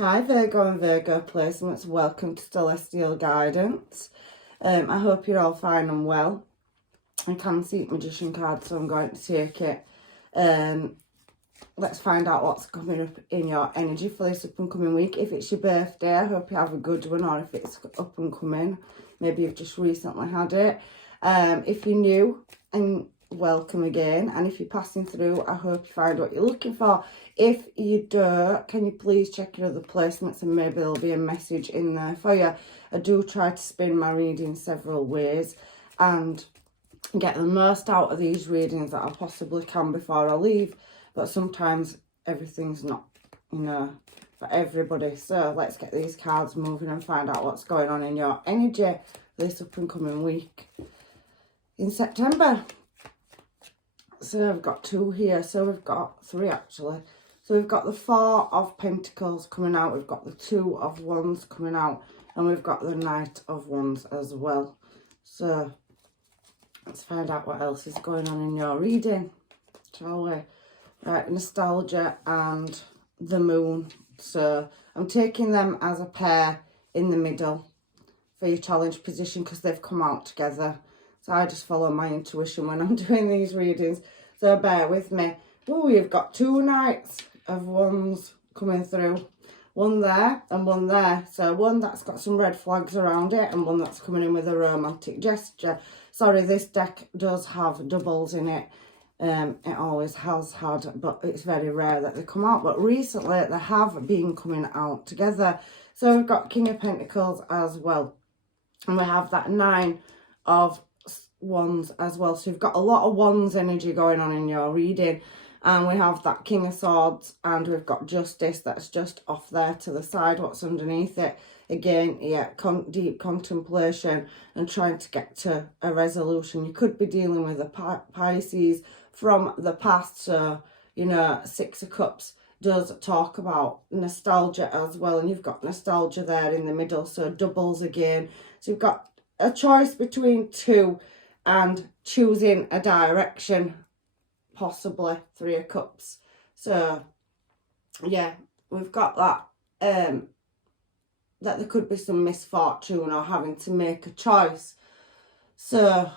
Hi Virgo and Virgo placements, welcome to Celestial Guidance. I hope you're all fine and well. I can see Magician card, so I'm going to take it. Let's find out what's coming up in your energy for this up and coming week. If it's your birthday, I hope you have a good one, or if it's up and coming, maybe you've just recently had it. If you're new, and welcome again, and if you're passing through, I hope you find what you're looking for. If you do, can you please check your other placements, and maybe there'll be a message in there for you. I do try to spin my reading several ways and get the most out of these readings that I possibly can before I leave, but sometimes everything's not, for everybody. So let's get these cards moving and find out what's going on in your energy this up and coming week in September. So I've got two here, so we've got three actually. So we've got the Four of Pentacles coming out, we've got the Two of Wands coming out, and we've got the Knight of Wands as well. So let's find out what else is going on in your reading, shall we? Right, nostalgia and the moon. So I'm taking them as a pair in the middle for your challenge position because they've come out together. So I just follow my intuition when I'm doing these readings. So bear with me. Oh, you've got two Knights of Wands coming through. One there and one there. So one that's got some red flags around it and one that's coming in with a romantic gesture. Sorry, this deck does have doubles in it. It always has had, but it's very rare that they come out. But recently they have been coming out together. So we've got King of Pentacles as well. And we have that Nine of Wands as well. So you've got a lot of Wands energy going on in your reading. And we have that King of Swords, and we've got Justice that's just off there to the side. What's underneath it? Again, yeah, deep contemplation and trying to get to a resolution. You could be dealing with a Pisces from the past. So, Six of Cups does talk about nostalgia as well. And you've got nostalgia there in the middle. So doubles again. So you've got a choice between two and choosing a direction. Possibly Three of Cups. So yeah, we've got that that there could be some misfortune or having to make a choice. So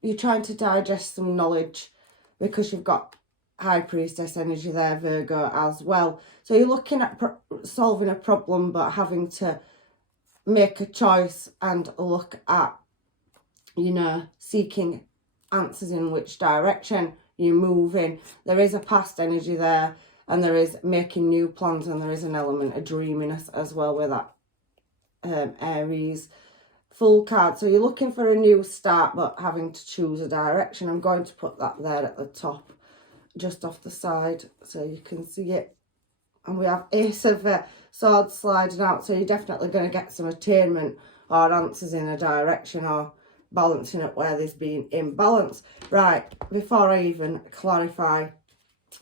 you're trying to digest some knowledge because you've got High Priestess energy there, Virgo, as well. So you're looking at solving a problem, but having to make a choice and look at, seeking answers in which direction you're moving. There is a past energy there, and there is making new plans, and there is an element of dreaminess as well with that Aries full card. So you're looking for a new start, but having to choose a direction. I'm going to put that there at the top, just off the side, so you can see it. And we have Ace of Swords sliding out, so you're definitely going to get some attainment or answers in a direction, or balancing up where there's been imbalance. Right, before I even clarify,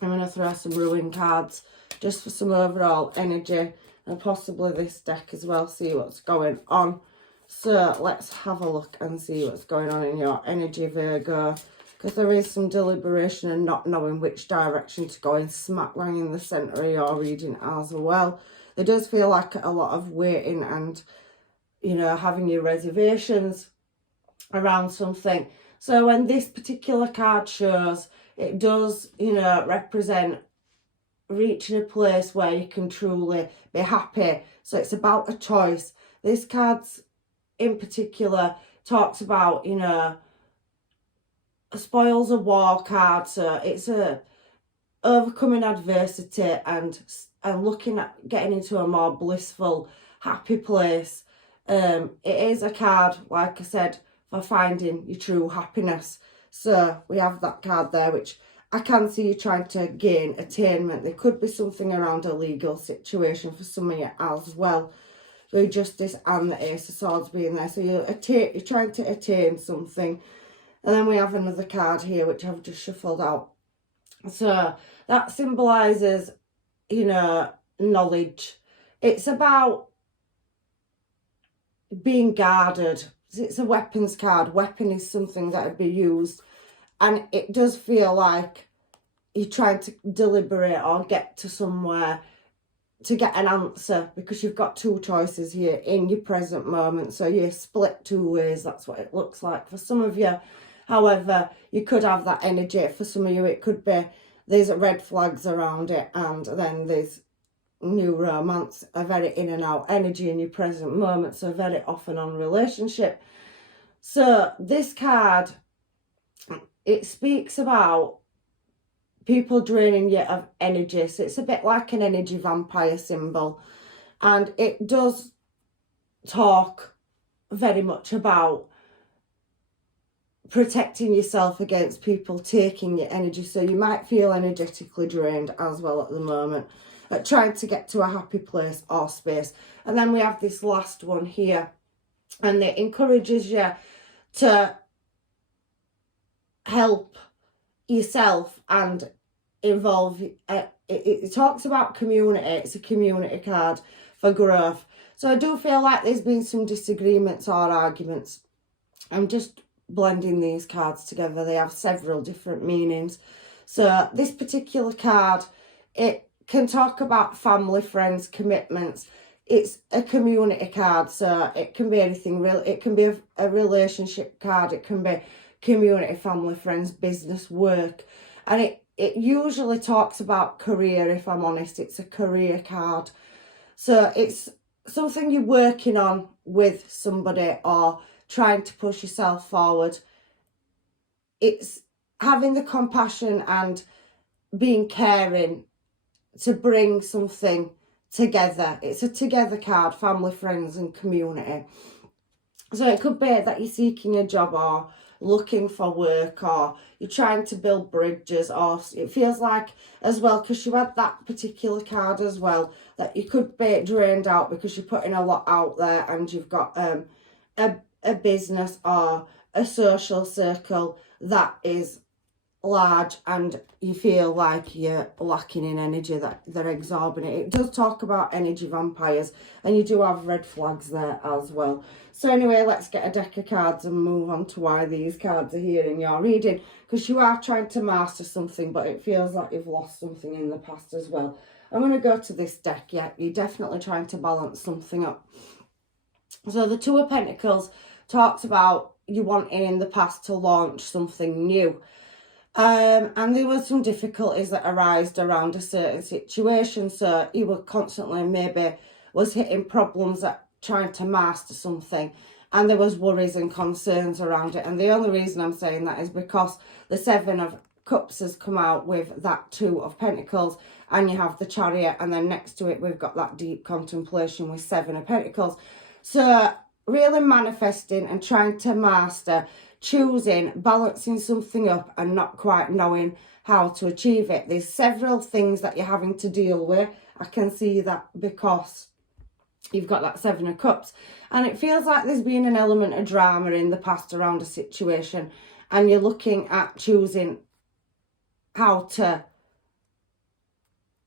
I'm going to throw some ruin cards just for some overall energy, and possibly this deck as well, see what's going on. So let's have a look and see what's going on in your energy, Virgo, because there is some deliberation and not knowing which direction to go in, smack bang in the centre of your reading as well. There does feel like a lot of waiting and, having your reservations around something. So when this particular card shows, it does, represent reaching a place where you can truly be happy. So it's about a choice. This card's in particular talks about, a spoils of war card. So it's a overcoming adversity and looking at getting into a more blissful, happy place. It is a card, like I said, for finding your true happiness. So we have that card there, which I can see you trying to gain attainment. There could be something around a legal situation for some of you as well. The Justice and the Ace of Swords being there. So you're trying to attain something. And then we have another card here, which I've just shuffled out. So that symbolises, knowledge. It's about being guarded. It's a weapons card. Weapon is something that would be used. And it does feel like you're trying to deliberate or get to somewhere to get an answer, because you've got two choices here in your present moment. So you're split two ways. That's what it looks like for some of you. However, you could have that energy. For some of you, it could be there's red flags around it, and then there's new romance, a very in and out energy in your present moment. So very off and on relationship. So this card, it speaks about people draining you of energy. So it's a bit like an energy vampire symbol. And it does talk very much about protecting yourself against people taking your energy. So you might feel energetically drained as well at the moment, at trying to get to a happy place or space. And then we have this last one here, and it encourages you to help yourself and involve. It talks about community. It's a community card for growth. So I do feel like there's been some disagreements or arguments. I'm just blending these cards together. They have several different meanings. So this particular card, it can talk about family, friends, commitments. It's a community card, so it can be anything real. It can be a relationship card. It can be community, family, friends, business, work. And it usually talks about career, if I'm honest. It's a career card. So it's something you're working on with somebody or trying to push yourself forward. It's having the compassion and being caring to bring something together. It's a together card, family, friends and community. So it could be that you're seeking a job or looking for work, or you're trying to build bridges, or it feels like as well, because you had that particular card as well, that you could be drained out because you're putting a lot out there, and you've got a business or a social circle that is large, and you feel like you're lacking in energy, that they're exorbitant. It does talk about energy vampires, and you do have red flags there as well. So anyway, let's get a deck of cards and move on to why these cards are here in your reading, because you are trying to master something, but it feels like you've lost something in the past as well. I'm going to go to this deck. Yeah, you're definitely trying to balance something up. So the Two of Pentacles talks about you wanting in the past to launch something new. And there were some difficulties that arose around a certain situation. So you were constantly maybe was hitting problems at trying to master something, and there was worries and concerns around it. And the only reason I'm saying that is because the Seven of Cups has come out with that Two of Pentacles, and you have the Chariot, and then next to it we've got that deep contemplation with Seven of Pentacles. So really manifesting and trying to master, choosing, balancing something up and not quite knowing how to achieve it. There's several things that you're having to deal with. I can see that because you've got that Seven of Cups, and it feels like there's been an element of drama in the past around a situation, and you're looking at choosing how to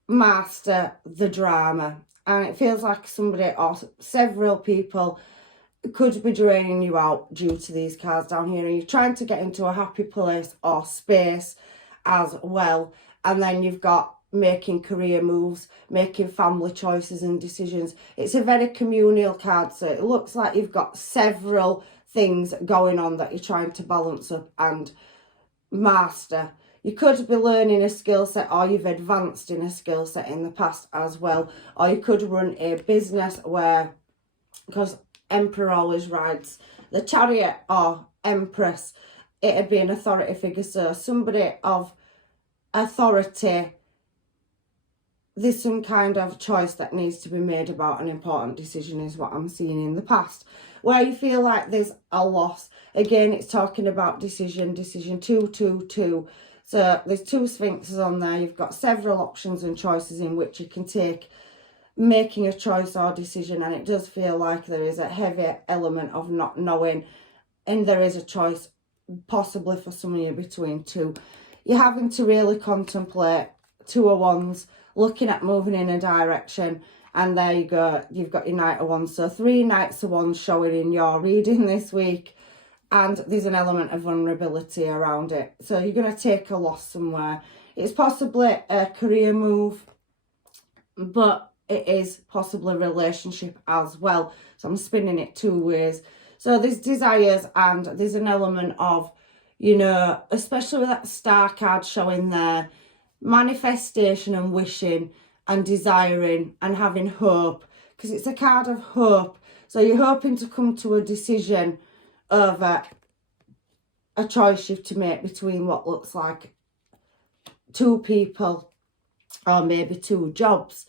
master the drama. And it feels like somebody or several people could be draining you out due to these cards down here, and you're trying to get into a happy place or space as well. And then you've got making career moves, making family choices and decisions. It's a very communal card, so it looks like you've got several things going on that you're trying to balance up and master. You could be learning a skill set, or you've advanced in a skill set in the past as well, or you could run a business where, because Emperor always rides the Chariot or Empress, it'd be an authority figure, so somebody of authority. There's some kind of choice that needs to be made about an important decision is what I'm seeing in the past, where you feel like there's a loss. Again, it's talking about decision 222. So there's two sphinxes on there. You've got several options and choices in which you can take, making a choice or decision, and it does feel like there is a heavy element of not knowing, and there is a choice possibly for some of you between two. You're having to really contemplate. Two of Wands, looking at moving in a direction, and there you go, you've got your Knight of Wands. So 3 Knights of Wands showing in your reading this week, and there's an element of vulnerability around it. So you're going to take a loss somewhere. It's possibly a career move, but it is possibly a relationship as well. So I'm spinning it two ways. So there's desires and there's an element of, you know, especially with that star card showing there, manifestation and wishing and desiring and having hope, because it's a card of hope. So you're hoping to come to a decision over a choice you have to make between what looks like two people or maybe two jobs,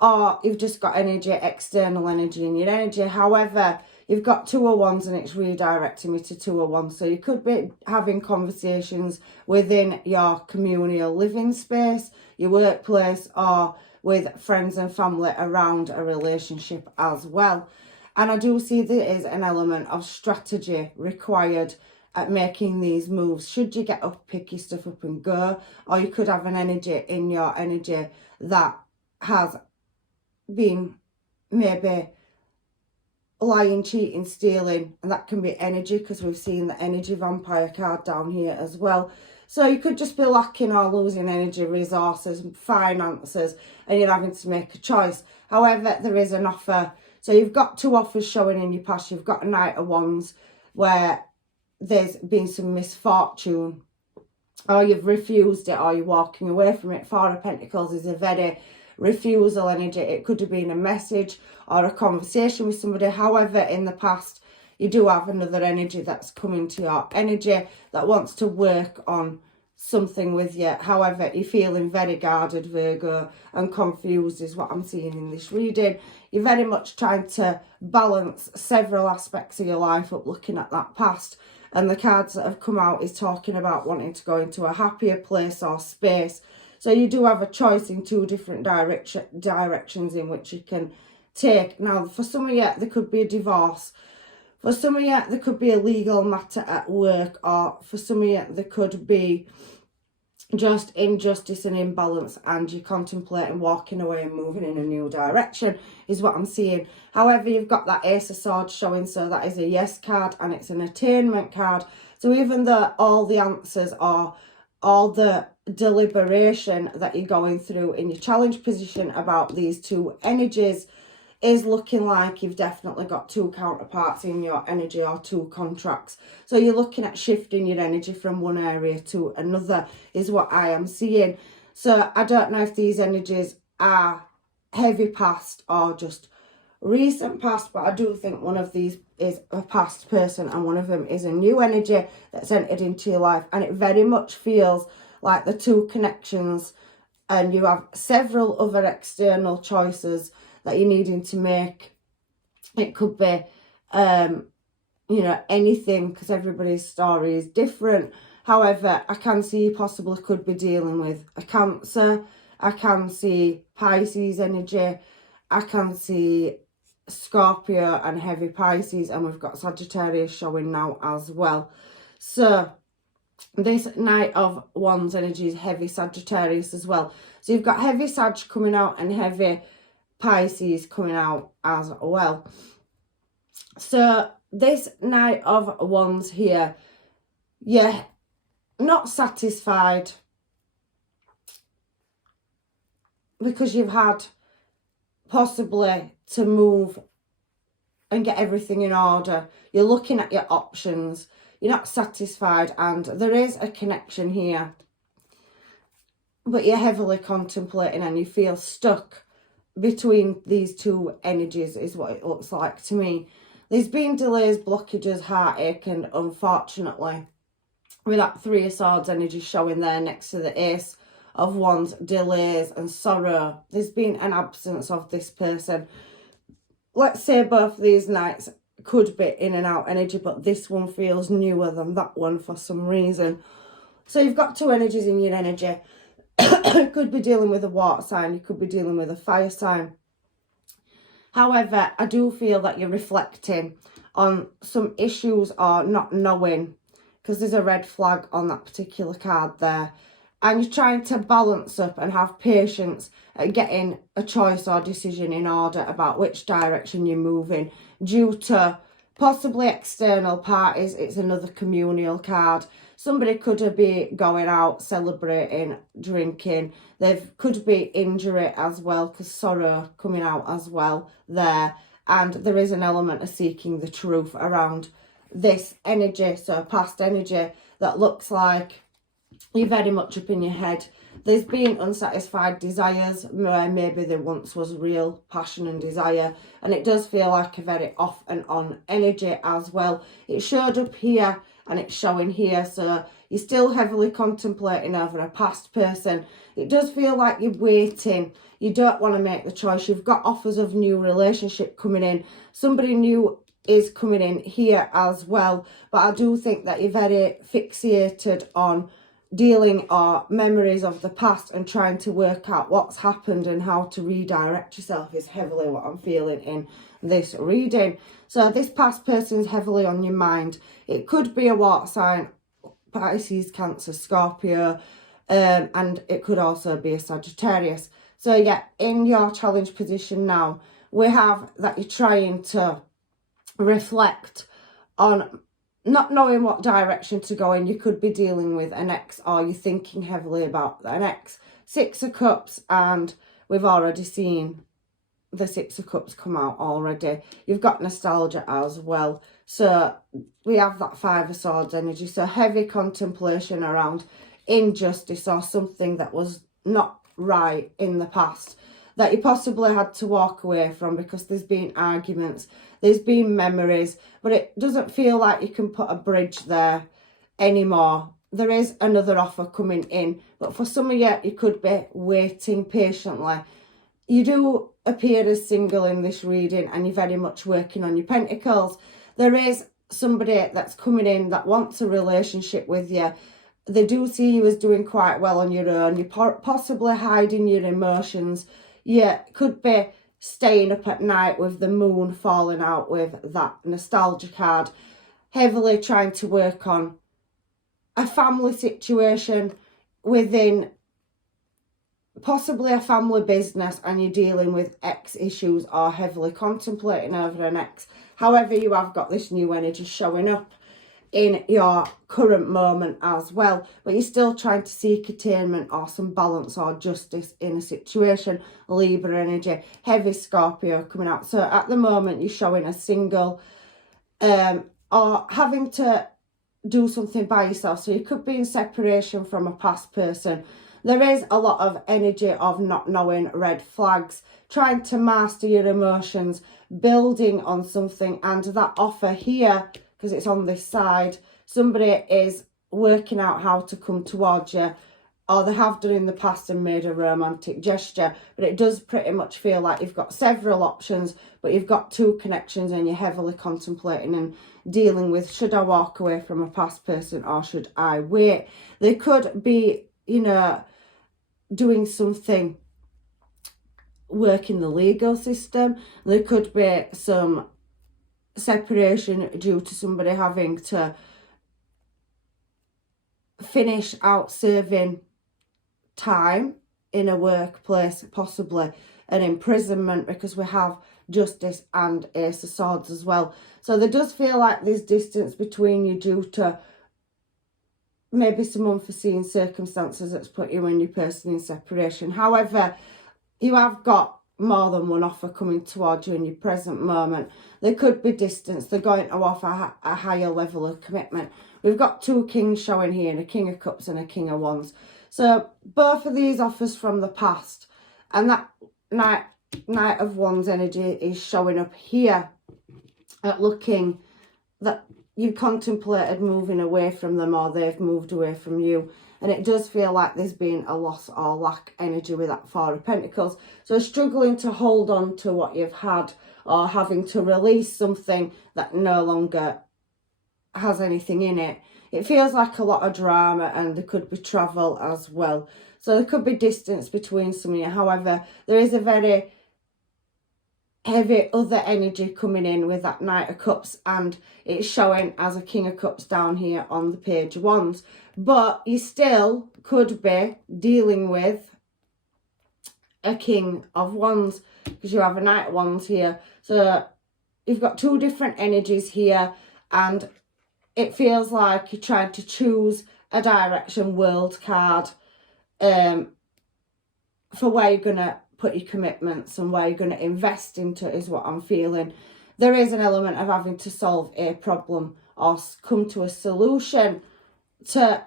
or you've just got energy, external energy in your energy. However, you've got 2 of Wands and it's redirecting me to 2 of Wands. So you could be having conversations within your communal living space, your workplace, or with friends and family around a relationship as well. And I do see there is an element of strategy required at making these moves. Should you get up, pick your stuff up and go, or you could have an energy in your energy that has been maybe lying, cheating, stealing, and that can be energy, because we've seen the energy vampire card down here as well. So you could just be lacking or losing energy, resources, finances, and you're having to make a choice. However, there is an offer. So you've got 2 offers showing in your past. You've got a Knight of Wands where there's been some misfortune, or you've refused it, or you're walking away from it. 4 of Pentacles is a very refusal energy. It could have been a message or a conversation with somebody. However, in the past, you do have another energy that's coming to your energy that wants to work on something with you. However, you're feeling very guarded, Virgo, and confused is what I'm seeing in this reading. You're very much trying to balance several aspects of your life up, looking at that past. And the cards that have come out is talking about wanting to go into a happier place or space. So you do have a choice in 2 different directions in which you can take. Now, for some of you, there could be a divorce. For some of you, there could be a legal matter at work, or for some of you, there could be just injustice and imbalance, and you're contemplating walking away and moving in a new direction is what I'm seeing. However, you've got that Ace of Swords showing, so that is a yes card and it's an attainment card. So even though all the answers or all the deliberation that you're going through in your challenge position about these 2 energies is looking like you've definitely got 2 counterparts in your energy, or 2 contracts. So you're looking at shifting your energy from one area to another is what I am seeing. So I don't know if these energies are heavy past or just recent past, but I do think one of these is a past person and one of them is a new energy that's entered into your life. And it very much feels like the 2 connections, and you have several other external choices that you're needing to make. It could be, you know, anything, because everybody's story is different. However, I can see you possibly could be dealing with a Cancer. I can see Pisces energy. I can see Scorpio and heavy Pisces, and we've got Sagittarius showing now as well. So this Knight of Wands energy is heavy Sagittarius as well. So you've got heavy Sag coming out and heavy Pisces coming out as well. So this Knight of Wands here, yeah, not satisfied because you've had possibly to move and get everything in order. You're looking at your options. You're not satisfied, and there is a connection here, but you're heavily contemplating and you feel stuck between these 2 energies is what it looks like to me. There's been delays, blockages, heartache, and unfortunately with that 3 of Swords energy showing there next to the Ace of Wands, delays and sorrow. There's been an absence of this person. Let's say both these Knights could be in and out energy, but this one feels newer than that one for some reason. So you've got 2 energies in your energy. You could be dealing with a water sign, you could be dealing with a fire sign. However, I do feel that you're reflecting on some issues or not knowing, because there's a red flag on that particular card there. And you're trying to balance up and have patience at getting a choice or decision in order about which direction you're moving due to possibly external parties. It's another communal card. Somebody could be going out, celebrating, drinking. There could be injury as well, because sorrow coming out as well there. And there is an element of seeking the truth around this energy, so past energy, that looks like you're very much up in your head. There's been unsatisfied desires where maybe there once was real passion and desire, and it does feel like a very off and on energy as well. It showed up here and it's showing here, so you're still heavily contemplating over a past person. It does feel like you're waiting. You don't want to make the choice. You've got offers of new relationship coming in. Somebody new is coming in here as well, but I do think that you're very fixated on dealing or memories of the past and trying to work out what's happened and how to redirect yourself is heavily what I'm feeling in this reading. So this past person is heavily on your mind. It could be a water sign, Pisces, Cancer, Scorpio, and it could also be a Sagittarius. So yeah, in your challenge position now, we have that you're trying to reflect on not knowing what direction to go in. You could be dealing with an ex, or you're thinking heavily about an ex. Six of Cups, and we've already seen the Six of Cups come out already. You've got nostalgia as well. So we have that Five of Swords energy. So heavy contemplation around injustice or something that was not right in the past that you possibly had to walk away from because there's been arguments, there's been memories, but it doesn't feel like you can put a bridge there anymore. There is another offer coming in, but for some of you, you could be waiting patiently. You do appear as single in this reading, and you're very much working on your pentacles. There is somebody that's coming in that wants a relationship with you. They do see you as doing quite well on your own. You're possibly hiding your emotions. You could be staying up at night with the moon falling out with that nostalgia card. Heavily trying to work on a family situation within possibly a family business, and you're dealing with ex issues or heavily contemplating over an ex. However, you have got this new energy showing up in your current moment as well, but you're still trying to seek attainment or some balance or justice in a situation. Libra energy, heavy Scorpio coming out. So at the moment you're showing a single or having to do something by yourself. So you could be in separation from a past person. There is a lot of energy of not knowing, red flags, trying to master your emotions, building on something, and that offer here, because it's on this side, somebody is working out how to come towards you, or they have done in the past and made a romantic gesture, but it does pretty much feel like you've got several options, but you've got two connections and you're heavily contemplating and dealing with, should I walk away from a past person or should I wait? They could be, you know, doing something, work in the legal system. There could be some separation due to somebody having to finish out serving time in a workplace, possibly an imprisonment, because we have Justice and Ace of Swords as well. So there does feel like there's distance between you due to maybe some unforeseen circumstances that's put you and your person in separation. However, you have got more than one offer coming towards you in your present moment. There could be distance. They're going to offer a higher level of commitment. We've got two kings showing here, a King of Cups and a King of Wands. So both of these offers from the past, and that Knight of Wands energy is showing up here at looking that you've contemplated moving away from them, or they've moved away from you. And it does feel like there's been a loss or lack energy with that Four of Pentacles. So struggling to hold on to what you've had, or having to release something that no longer has anything in it. It feels like a lot of drama, and there could be travel as well. So there could be distance between some of you. However, there is a very heavy other energy coming in with that Knight of Cups, and it's showing as a King of Cups down here on the Page of Wands. But you still could be dealing with a King of Wands, because you have a Knight of Wands here. So you've got two different energies here, and it feels like you're trying to choose a direction, World card, for where you're going to put your commitments and where you're going to invest into, is what I'm feeling. There is an element of having to solve a problem or come to a solution to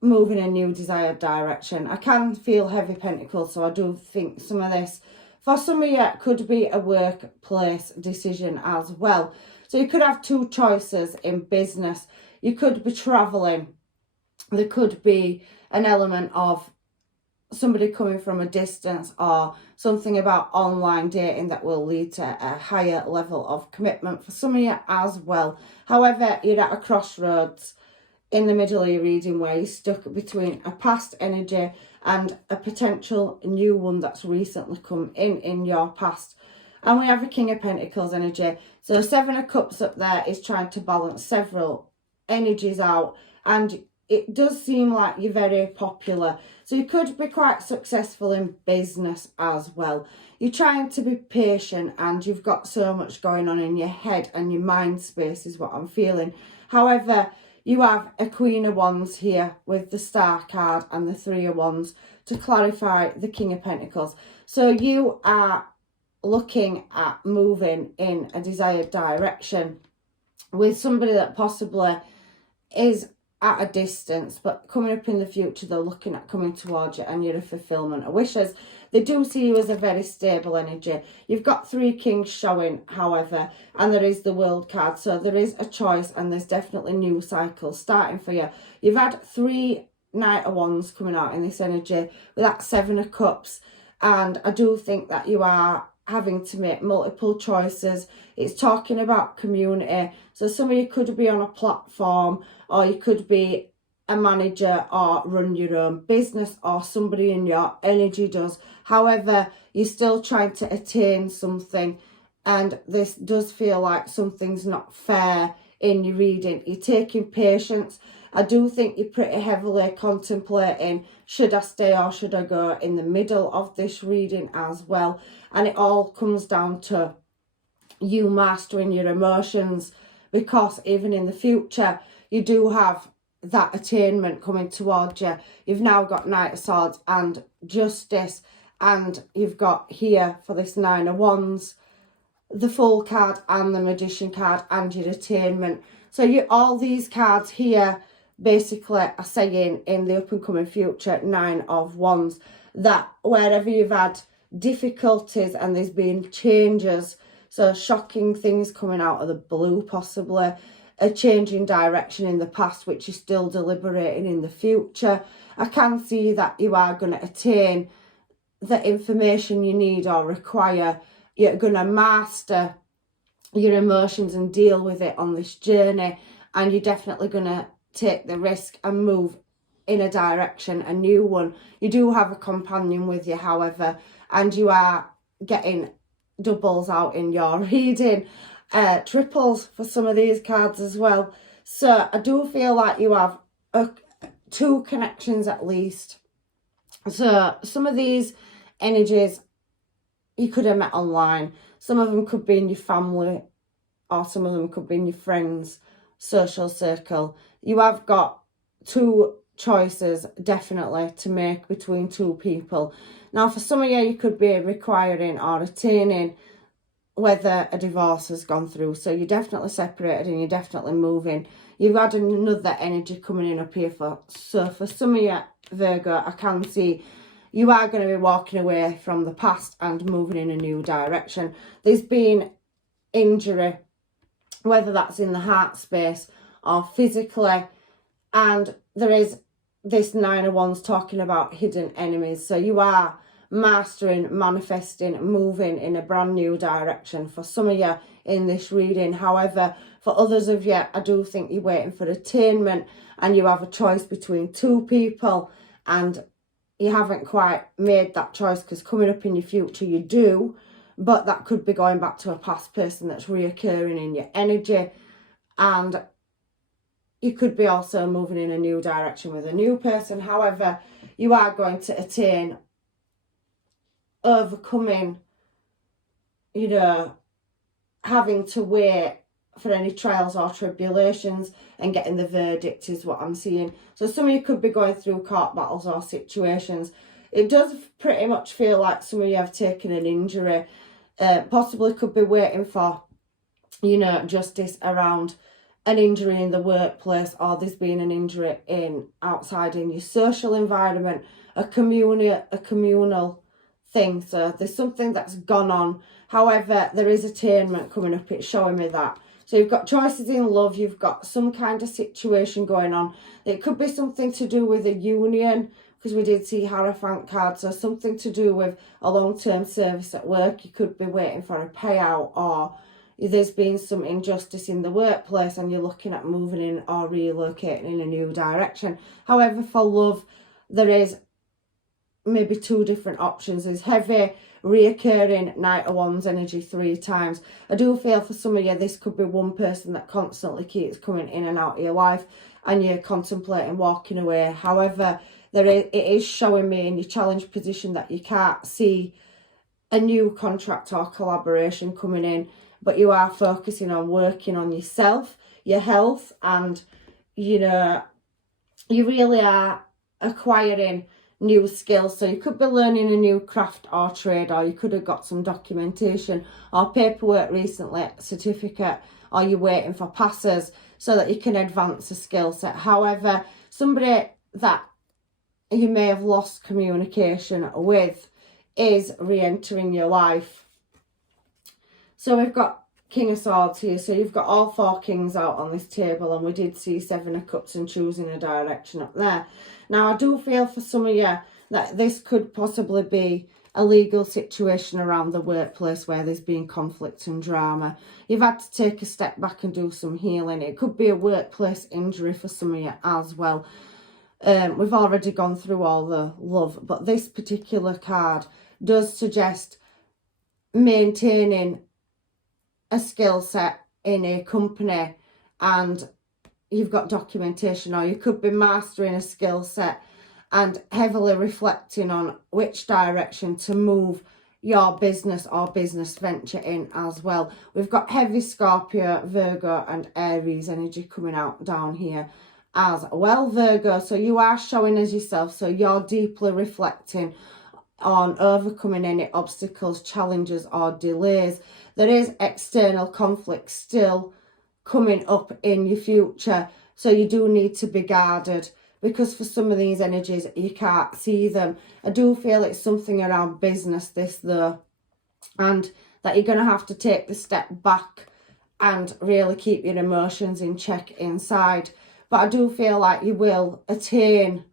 move in a new desired direction. I can feel heavy pentacles, so I do think some of this, for some of you, could be a workplace decision as well. So you could have two choices in business. You could be travelling. There could be an element of somebody coming from a distance, or something about online dating that will lead to a higher level of commitment for some of you as well. However, you're at a crossroads in the middle of your reading where you're stuck between a past energy and a potential new one that's recently come in your past. And we have a King of Pentacles energy. So Seven of Cups up there is trying to balance several energies out, and it does seem like you're very popular. So you could be quite successful in business as well. You're trying to be patient, and you've got so much going on in your head and your mind space, is what I'm feeling. However, you have a Queen of Wands here with the Star card and the Three of Wands to clarify the King of Pentacles. So you are looking at moving in a desired direction with somebody that possibly is at a distance, but coming up in the future, they're looking at coming towards you, and you're a fulfillment of wishes. They do see you as a very stable energy. You've got three kings showing, however, and there is the World card. So there is a choice, and there's definitely new cycles starting for you. You've had three Knight of Wands coming out in this energy with that Seven of Cups. And I do think that you are having to make multiple choices. It's talking about community. So some of you could be on a platform, or you could be a manager or run your own business, or somebody in your energy does. However, you're still trying to attain something, and this does feel like something's not fair in your reading. You're taking patience. I do think you're pretty heavily contemplating, should I stay or should I go, in the middle of this reading as well. And it all comes down to you mastering your emotions, because even in the future, you do have that attainment coming towards you. You've now got Knight of Swords and Justice, and you've got here for this Nine of Wands, the Fool card and the Magician card, and your attainment. So you, all these cards here basically are saying in the up and coming future, Nine of Wands, that wherever you've had difficulties and there's been changes, so shocking things coming out of the blue, possibly a change in direction in the past, which is still deliberating in the future, I can see that you are going to attain the information you need or require. You're going to master your emotions and deal with it on this journey, and you're definitely going to take the risk and move in a direction, a new one. You do have a companion with you, however, and you are getting doubles out in your reading, triples for some of these cards as well. So I do feel like you have two connections at least. So some of these energies you could have met online. Some of them could be in your family, or some of them could be in your friends' social circle. You have got two choices definitely to make between two people. Now, for some of you, you could be requiring or attaining whether a divorce has gone through. So you're definitely separated and you're definitely moving. You've had another energy coming in up here. So for some of you, Virgo, I can see you are going to be walking away from the past and moving in a new direction. There's been injury, whether that's in the heart space or physically, and there is this Nine of Wands talking about hidden enemies. So you are mastering, manifesting, moving in a brand new direction for some of you in this reading. However, for others of you, I do think you're waiting for attainment, and you have a choice between two people, and you haven't quite made that choice, because coming up in your future you do, but that could be going back to a past person that's reoccurring in your energy. And you could be also moving in a new direction with a new person. However, you are going to attain overcoming, having to wait for any trials or tribulations and getting the verdict is what I'm seeing. So some of you could be going through court battles or situations. It does pretty much feel like some of you have taken an injury. Possibly could be waiting for, you know, justice around an injury in the workplace, or there's been an injury outside in your social environment, a communal thing. So there's something that's gone on. However, there is attainment coming up. It's showing me that. So you've got choices in love. You've got some kind of situation going on. It could be something to do with a union, because we did see Hierophant cards. So something to do with a long-term service at work. You could be waiting for a payout, or there's been some injustice in the workplace and you're looking at moving in or relocating in a new direction. However, for love, there is maybe two different options. There's heavy, reoccurring Knight of Wands energy 3 times. I do feel for some of you, this could be one person that constantly keeps coming in and out of your life and you're contemplating walking away. However, it is showing me in your challenged position that you can't see a new contract or collaboration coming in, but you are focusing on working on yourself, your health, and, you know, you really are acquiring new skills. So you could be learning a new craft or trade, or you could have got some documentation or paperwork recently, certificate, or you're waiting for passes so that you can advance a skill set. However, somebody that you may have lost communication with is re-entering your life. So we've got King of Swords here. So you've got all 4 kings out on this table, and we did see 7 of Cups and choosing a direction up there. Now, I do feel for some of you that this could possibly be a legal situation around the workplace where there's been conflict and drama. You've had to take a step back and do some healing. It could be a workplace injury for some of you as well. We've already gone through all the love, but this particular card does suggest maintaining a skill set in a company, and you've got documentation, or you could be mastering a skill set and heavily reflecting on which direction to move your business or business venture in as well. We've got heavy Scorpio, Virgo and Aries energy coming out down here as well, Virgo. So you are showing as yourself, so you're deeply reflecting on overcoming any obstacles, challenges or delays. There is external conflict still coming up in your future, so you do need to be guarded, because for some of these energies you can't see them. I do feel it's something around business, this though, and that you're going to have to take the step back and really keep your emotions in check inside. But I do feel like you will attain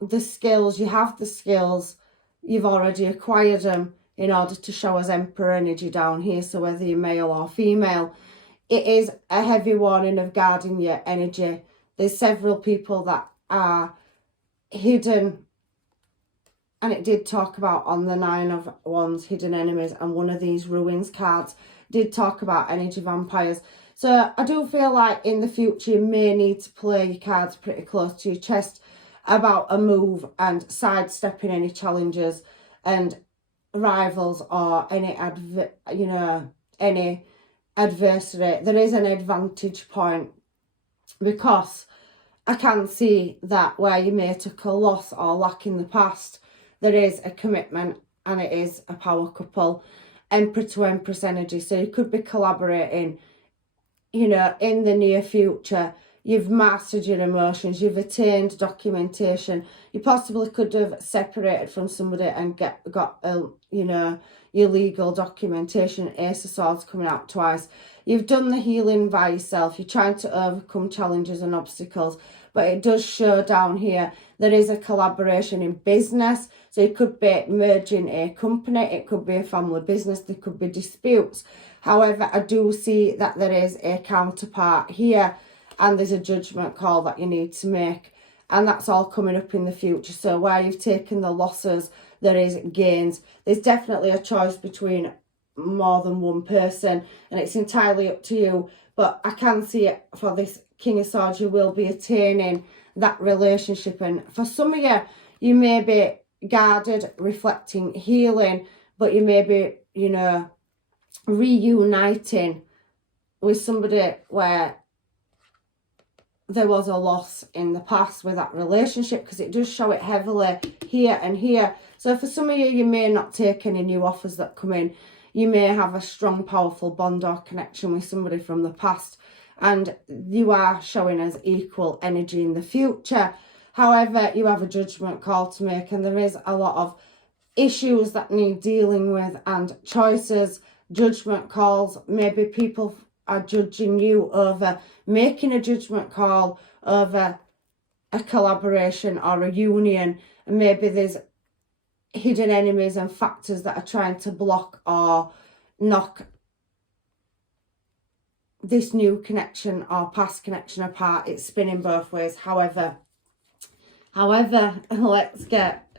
the skills. You have the skills, you've already acquired them in order to show us Emperor energy down here. So whether you're male or female, it is a heavy warning of guarding your energy. There's several people that are hidden, and it did talk about on the 9 of Wands, hidden enemies, and one of these ruins cards did talk about energy vampires. So I do feel like in the future you may need to play your cards pretty close to your chest about a move and sidestepping any challenges and rivals or any adversary. There is an advantage point, because I can see that where you may took a loss or lack in the past, there is a commitment, and it is a power couple, Emperor to Empress energy. So you could be collaborating, you know, in the near future. You've mastered your emotions, you've attained documentation. You possibly could have separated from somebody and got you know, your legal documentation. Ace of Swords coming out twice. You've done the healing by yourself. You're trying to overcome challenges and obstacles. But it does show down here there is a collaboration in business. So it could be merging a company. It could be a family business. There could be disputes. However, I do see that there is a counterpart here, and there's a judgment call that you need to make, and that's all coming up in the future. So where you've taken the losses, there is gains. There's definitely a choice between more than one person, and it's entirely up to you. But I can see it for this King of Swords, you will be attaining that relationship, and for some of you, you may be guarded, reflecting, healing, but you may be, you know, reuniting with somebody where there was a loss in the past with that relationship, because it does show it heavily here and here. So for some of you, you may not take any new offers that come in. You may have a strong, powerful bond or connection with somebody from the past, and you are showing as equal energy in the future. However, you have a judgment call to make, and there is a lot of issues that need dealing with and choices, judgment calls. Maybe people are judging you over making a judgment call over a collaboration or a union, and maybe there's hidden enemies and factors that are trying to block or knock this new connection or past connection apart. It's spinning both ways. However, let's get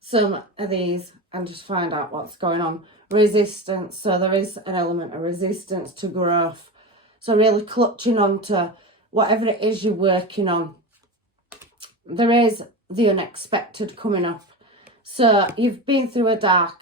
some of these and just find out what's going on. Resistance. So there is an element of resistance to growth. So really clutching on to whatever it is you're working on. There is the unexpected coming up. So you've been through a dark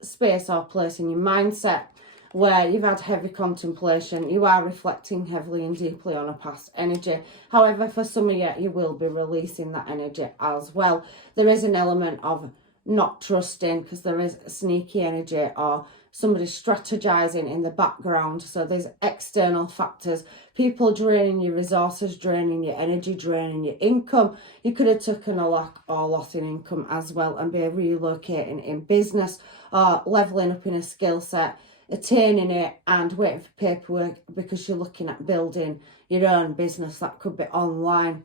space or place in your mindset where you've had heavy contemplation. You are reflecting heavily and deeply on a past energy. However, for some of you, you will be releasing that energy as well. There is an element of not trusting, because there is sneaky energy or somebody strategizing in the background. So there's external factors, people draining your resources, draining your energy, draining your income. You could have taken a lack or loss in income as well and be relocating in business or leveling up in a skill set, attaining it and waiting for paperwork because you're looking at building your own business. That could be online,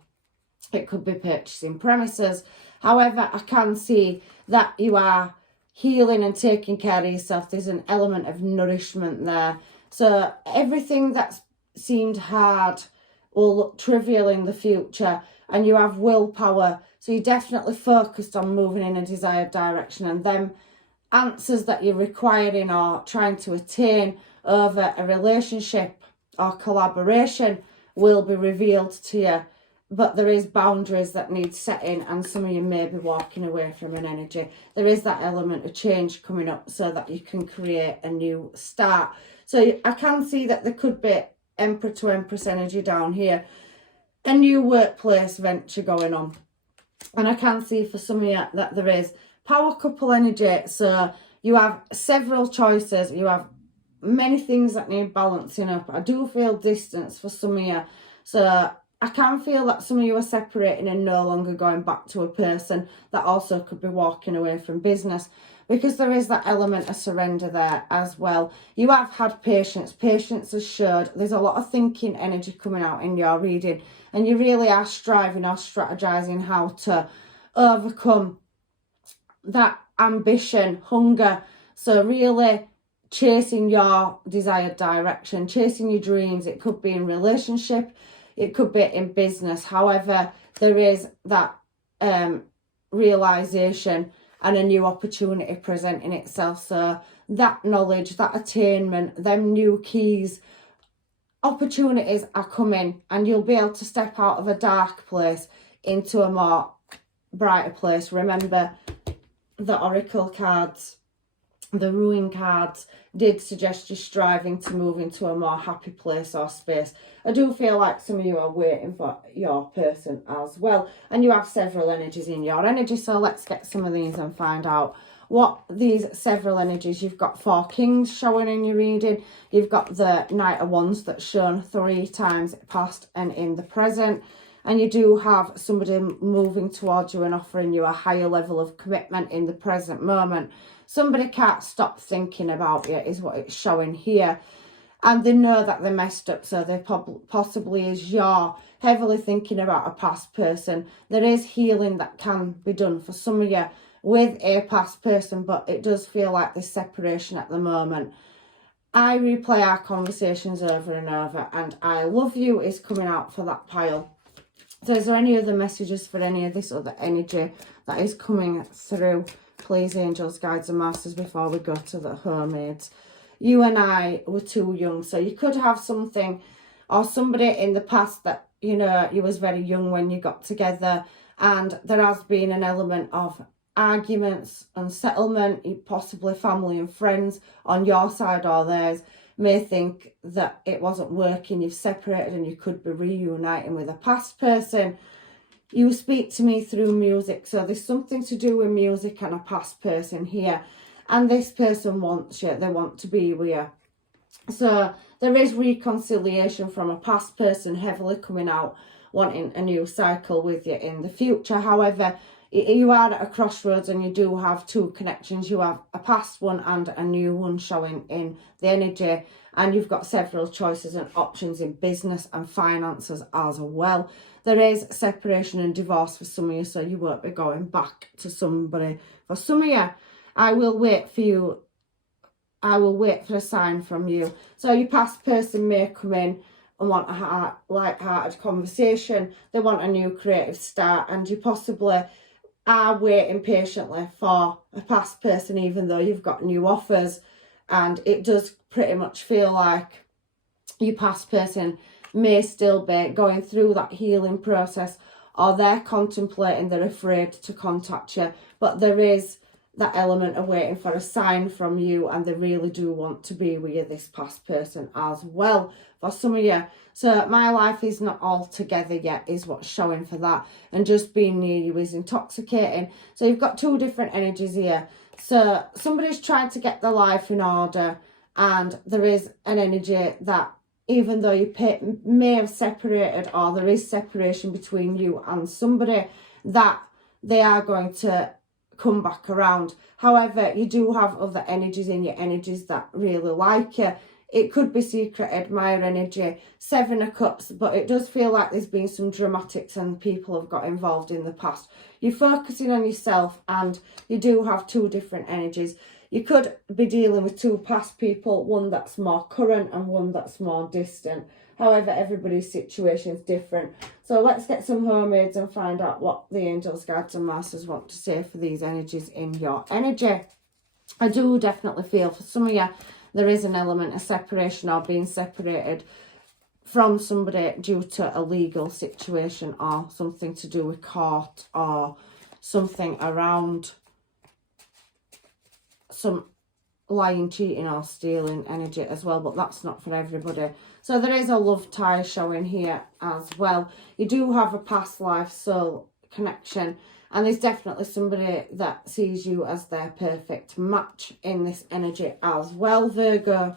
it could be purchasing premises. However, I can see that you are healing and taking care of yourself. There's an element of nourishment there. So everything that's seemed hard will look trivial in the future, and you have willpower. So you're definitely focused on moving in a desired direction, and them answers that you're requiring or trying to attain over a relationship or collaboration will be revealed to you. But there is boundaries that need setting, and some of you may be walking away from an energy. There is that element of change coming up so that you can create a new start. So I can see that there could be Emperor to Empress energy down here. A new workplace venture going on. And I can see for some of you that there is power couple energy. So you have several choices. You have many things that need balancing up. I do feel distance for some of you. So I can feel that some of you are separating and no longer going back to a person. That also could be walking away from business, because there is that element of surrender there as well. You have had patience. Patience has showed. There's a lot of thinking energy coming out in your reading, and you really are striving or strategizing how to overcome that ambition, hunger. So really chasing your desired direction, chasing your dreams. It could be in relationship, it could be in business. However, there is that realization and a new opportunity presenting itself. So that knowledge, that attainment, them new keys, opportunities are coming, and you'll be able to step out of a dark place into a more brighter place. Remember, the oracle cards, the ruin cards did suggest you striving to move into a more happy place or space. I do feel like some of you are waiting for your person as well, and you have several energies in your energy. So let's get some of these and find out what these several energies. You've got 4 kings showing in your reading. You've got the Knight of Wands that's shown 3 times past and in the present. And you do have somebody moving towards you and offering you a higher level of commitment in the present moment. Somebody can't stop thinking about you is what it's showing here. And they know that they messed up, so they possibly, as you're heavily thinking about a past person, there is healing that can be done for some of you with a past person, but it does feel like this separation at the moment. I replay our conversations over and over, and I love you is coming out for that pile. So is there any other messages for any of this other energy that is coming through? Please, angels, guides and masters, before we go to the hermits. You and I were too young. So you could have something or somebody in the past that, you know, you was very young when you got together, and there has been an element of arguments, unsettlement, possibly family and friends on your side or theirs, may think that it wasn't working, you've separated and you could be reuniting with a past person. You speak to me through music, so there's something to do with music and a past person here. And this person wants you, they want to be with you. So there is reconciliation from a past person heavily coming out, wanting a new cycle with you in the future. However, you are at a crossroads and you do have two connections. You have a past one and a new one showing in the energy, and you've got several choices and options in business and finances as well. There is separation and divorce for some of you, so you won't be going back to somebody. For some of you, I will wait for you. I will wait for a sign from you. So your past person may come in and want a light-hearted conversation. They want a new creative start, and you possibly are waiting patiently for a past person, even though you've got new offers. And it does pretty much feel like your past person may still be going through that healing process, or they're contemplating, they're afraid to contact you. But there is that element of waiting for a sign from you, and they really do want to be with you, this past person as well, for some of you. So my life is not all together yet is what's showing for that, and just being near you is intoxicating. So you've got two different energies here. So somebody's trying to get their life in order, and there is an energy that even though you may have separated, or there is separation between you and somebody, that they are going to come back around. However, you do have other energies in your energies that really like you. It could be secret admirer energy, 7 of Cups, but it does feel like there's been some dramatics and people have got involved in the past. You're focusing on yourself, and you do have two different energies. You could be dealing with two past people, one that's more current and one that's more distant. However, everybody's situation is different. So let's get some homemades and find out what the angels, guides and masters want to say for these energies in your energy. I do definitely feel for some of you, there is an element of separation or being separated from somebody due to a legal situation, or something to do with court, or something around some lying, cheating or stealing energy as well, but that's not for everybody. So there is a love tie showing here as well. You do have a past life soul connection, and there's definitely somebody that sees you as their perfect match in this energy as well, Virgo.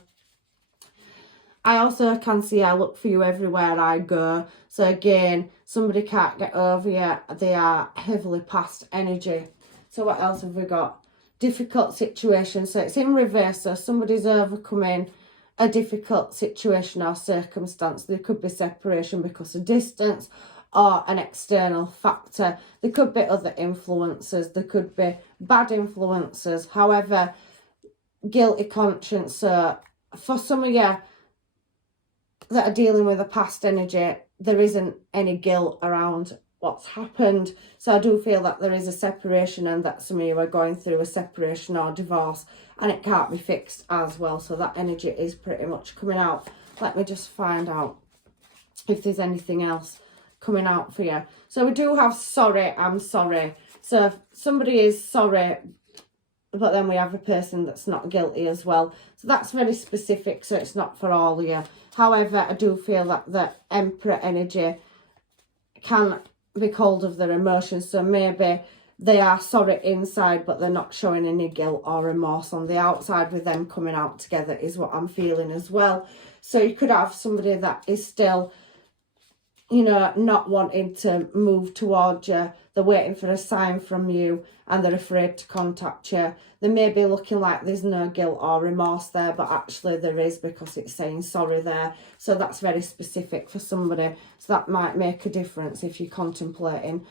I also can see I look for you everywhere I go. So again, somebody can't get over you. They are heavily past energy. So what else have we got? Difficult situation. So it's in reverse. So somebody's overcoming a difficult situation or circumstance. There could be separation because of distance or an external factor. There could be other influences. There could be bad influences. However, guilty conscience. So for some of you that are dealing with a past energy, there isn't any guilt around what's happened. So I do feel that there is a separation, and that some of you are going through a separation or divorce, and it can't be fixed as well. So that energy is pretty much coming out. Let me just find out if there's anything else coming out for you. So we do have sorry, I'm sorry. So if somebody is sorry, but then we have a person that's not guilty as well. So that's very specific, so it's not for all of you. However, I do feel that the Emperor energy can be called of their emotions. So maybe they are sorry inside, but they're not showing any guilt or remorse on the outside. With them coming out together is what I'm feeling as well. So you could have somebody that is still, you know, not wanting to move towards you. They're waiting for a sign from you, and they're afraid to contact you. They may be looking like there's no guilt or remorse there, but actually there is, because it's saying sorry there. So that's very specific for somebody. So that might make a difference if you're contemplating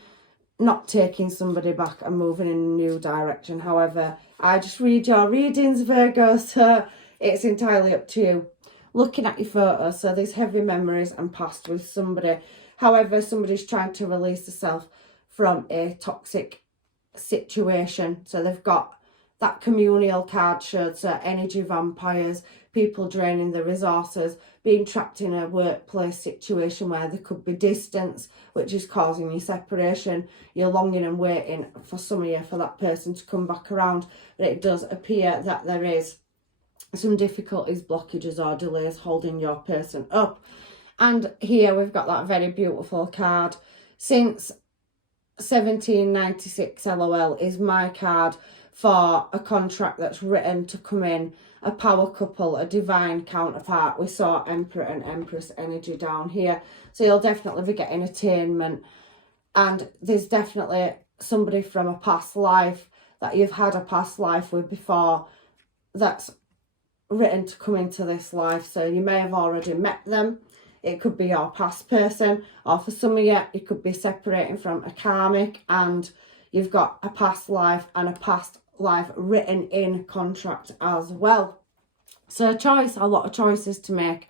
not taking somebody back and moving in a new direction. However, I just read your readings, Virgo, so it's entirely up to you. Looking at your photos, so there's heavy memories and past with somebody. However, somebody's trying to release themselves from a toxic situation. So they've got that communal card showed, so energy vampires, people draining their resources, being trapped in a workplace situation where there could be distance, which is causing you separation. You're longing and waiting for some of you for that person to come back around. But it does appear that there is some difficulties, blockages or delays holding your person up. And here we've got that very beautiful card. Since 1796 LOL is my card for a contract that's written to come in, a power couple, a divine counterpart. We saw Emperor and Empress energy down here. So you'll definitely be getting attainment. And there's definitely somebody from a past life that you've had a past life with before that's written to come into this life. So you may have already met them. It could be your past person, or for some of you, it could be separating from a karmic and you've got a past life and a past life written in contract as well. So a lot of choices to make.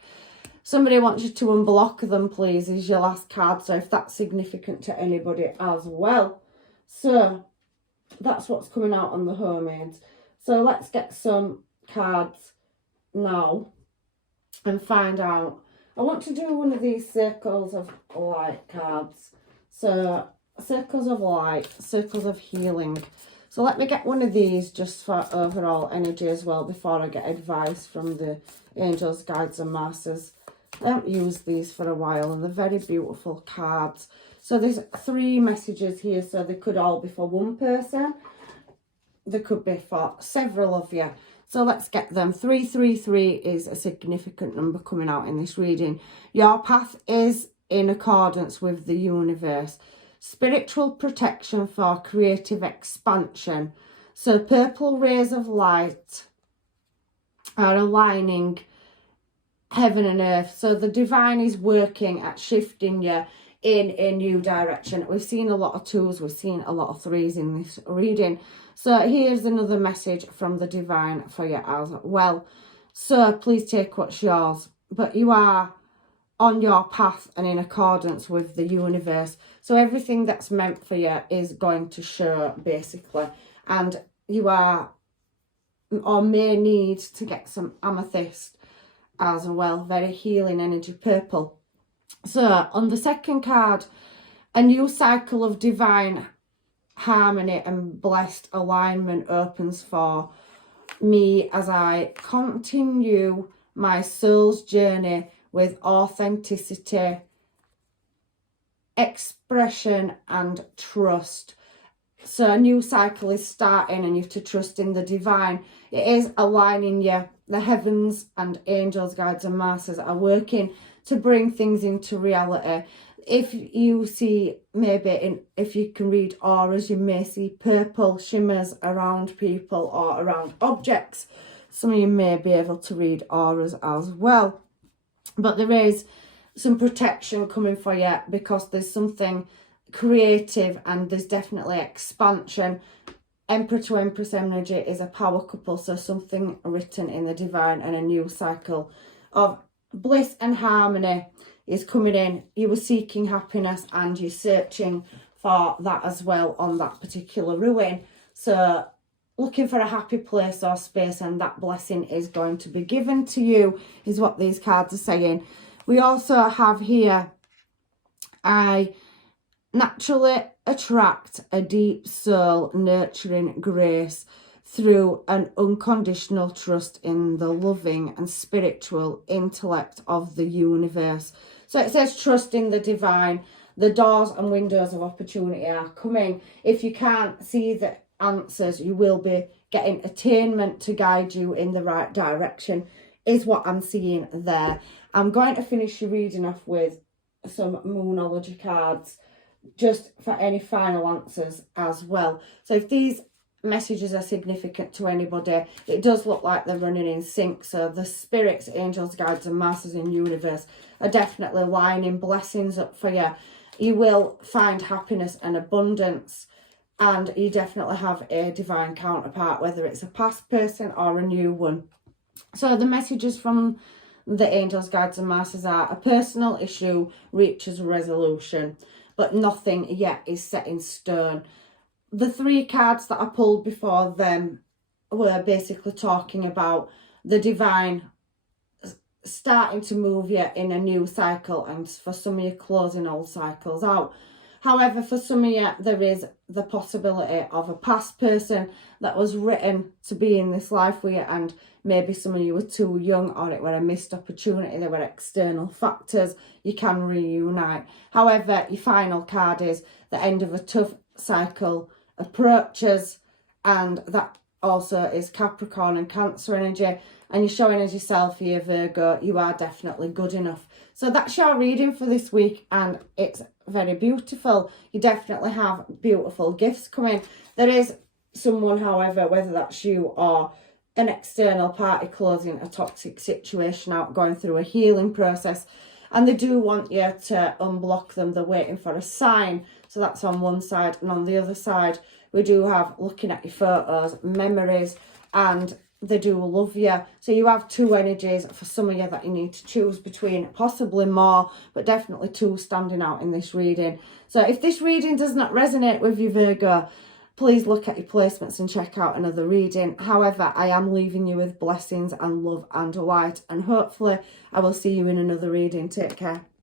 Somebody wants you to unblock them, please, is your last card. So if that's significant to anybody as well. So that's what's coming out on the Hermaids. So let's get some cards now and find out. I want to do one of these circles of light cards. So circles of light, circles of healing. So let me get one of these just for overall energy as well before I get advice from the angels, guides and masters. I haven't used these for a while and they're very beautiful cards. So there's 3 messages here, so they could all be for one person. They could be for several of you. So let's get them. 333 is a significant number coming out in this reading. Your path is in accordance with the universe. Spiritual protection for creative expansion. So purple rays of light are aligning heaven and earth. So the divine is working at shifting you in a new direction. We've seen a lot of 2s, we've seen a lot of 3s in this reading. So here's another message from the divine for you as well. So please take what's yours. But you are on your path and in accordance with the universe. So everything that's meant for you is going to show, basically. And you are, or may need to get some amethyst as well. Very healing energy, purple. So on the second card, a new cycle of divine harmony and blessed alignment opens for me as I continue my soul's journey with authenticity, expression and trust. So a new cycle is starting and you have to trust in the divine. It is aligning you. The heavens and angels, guides and masters are working to bring things into reality. If you see, if you can read auras, you may see purple shimmers around people or around objects. Some of you may be able to read auras as well. But there is some protection coming for you because there's something creative and there's definitely expansion. Emperor to Empress energy is a power couple, so something written in the divine and a new cycle of bliss and harmony is coming in. You were seeking happiness and you're searching for that as well on that particular ruin. So looking for a happy place or space, and that blessing is going to be given to you, is what these cards are saying. We also have here, I naturally attract a deep soul nurturing grace through an unconditional trust in the loving and spiritual intellect of the universe. So it says trust in the divine. The doors and windows of opportunity are coming. If you can't see the answers, you will be getting attainment to guide you in the right direction, is what I'm seeing there. I'm going to finish your reading off with some Moonology cards just for any final answers as well. So if these messages are significant to anybody, it does look like they're running in sync. So the spirits, angels, guides and masters in universe are definitely lining blessings up for you. You will find happiness and abundance, and you definitely have a divine counterpart, whether it's a past person or a new one. So the messages from the angels, guides and masters are: a personal issue reaches resolution, but nothing yet is set in stone. The 3 cards that I pulled before them were basically talking about the divine starting to move you in a new cycle, and for some of you closing old cycles out. However, for some of you, there is the possibility of a past person that was written to be in this life with you, and maybe some of you were too young, or it were a missed opportunity, there were external factors, you can reunite. However, your final card is the end of a tough cycle approaches, and that also is Capricorn and Cancer energy, and you're showing as yourself here, Virgo, you are definitely good enough. So that's your reading for this week, and it's very beautiful. You definitely have beautiful gifts coming. There is someone, however, whether that's you or an external party, closing a toxic situation out, going through a healing process, and they do want you to unblock them. They're waiting for a sign. So that's on one side, and on the other side we do have looking at your photos, memories, and they do love you. So you have two energies for some of you that you need to choose between, possibly more, but definitely two standing out in this reading. So if this reading does not resonate with you, Virgo, please look at your placements and check out another reading. However, I am leaving you with blessings and love and light, and hopefully I will see you in another reading. Take care.